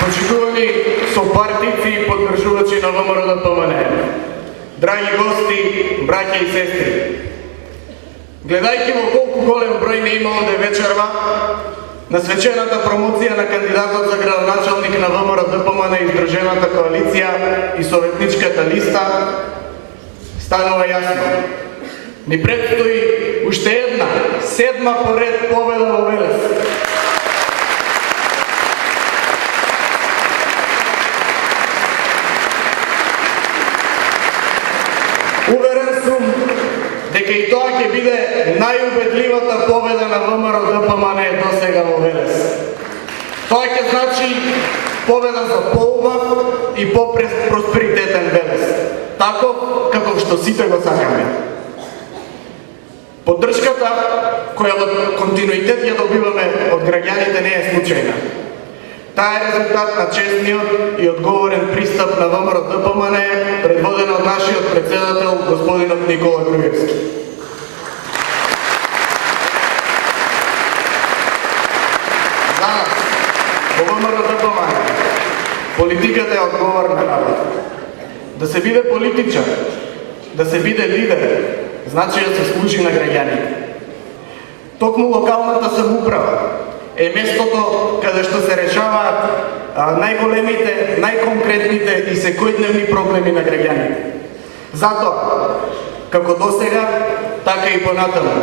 Почитувани сопартици и поддржувачи на ВМРО-ДПМН, драги гости, браќа и сестри, гледајќи во колку голем број не има овде вечерва, на свечената промоција на кандидатот за градоначалник на ВМРО-ДПМН и Здружената коалиција и Советничката листа, станува јасно. Ни предстои уште една, 7-ма поред победа во Велес. Уверен сум дека и тоа ќе биде најубедливата победа на ВМРО-ДПМН досега во Велес. Тоа ќе значи победа за поубав и по-просперитетен Велес, таков како што сите го сакаме. Поддршката која во континуитет ја добиваме од граѓаните не е случајна. Таа е резултат на честниот и одговорен пристап на ВМРО-ДПМН, предводен од нашиот председател, господинот Никола Груевски. За нас, во ВМРО-ДПМН, политиката е одговорна работа. Да се биде политичар, да се биде лидер, значи да се служи на граѓаните. Токму локалната самоуправа е местото каде што се решаваат најголемите, најконкретните и секојдневни проблеми на граѓаните. Затоа, како досега, така и понатаму,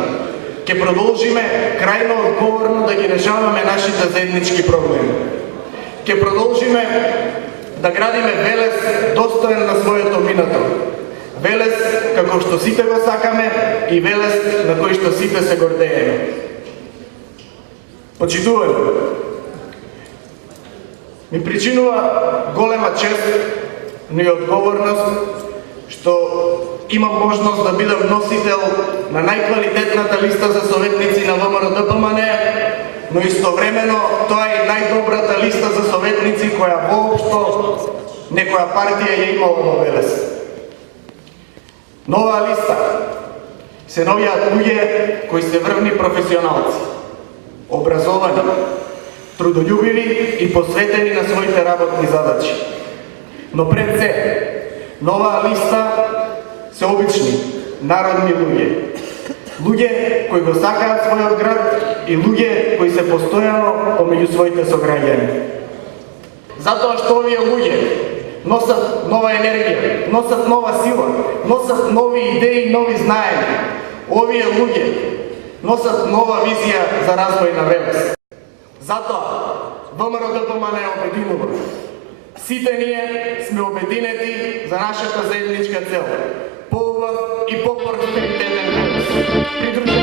ќе продолжиме крајно одговорно да ги решаваме нашите заеднички проблеми. Ќе продолжиме да градиме Велес достоен на своето минато. Велес како што сите го сакаме и Велес на кој што сите се гордееме. Почитувани, ми причинува голема чест, но и одговорност што имам можност да бидам носител на најквалитетната листа за советници на ВМРО-ДПМН, но истовремено тоа е најдобрата листа за советници која воопшто некоја партија ја имала во Велес. Нова листа се новијат луѓе кои се врвни професионалци, образовани, трудолюбиви и посветени на своите работни задачи. Но пред се, нова листа се обични, народни луѓе. Луѓе кои го сакаат својот град и луѓе кои се постојано помеѓу своите сограѓани. Затоа што овие луѓе носат нова енергија, носат нова сила, носат нови идеи, нови знаења. Овие луѓе носат нова визија за развој на Велес. Затоа, ВМРО-ДПМН обединува. Сите ние сме обединети за нашата заедничка цел. Поубав и по-просперитетен Велес.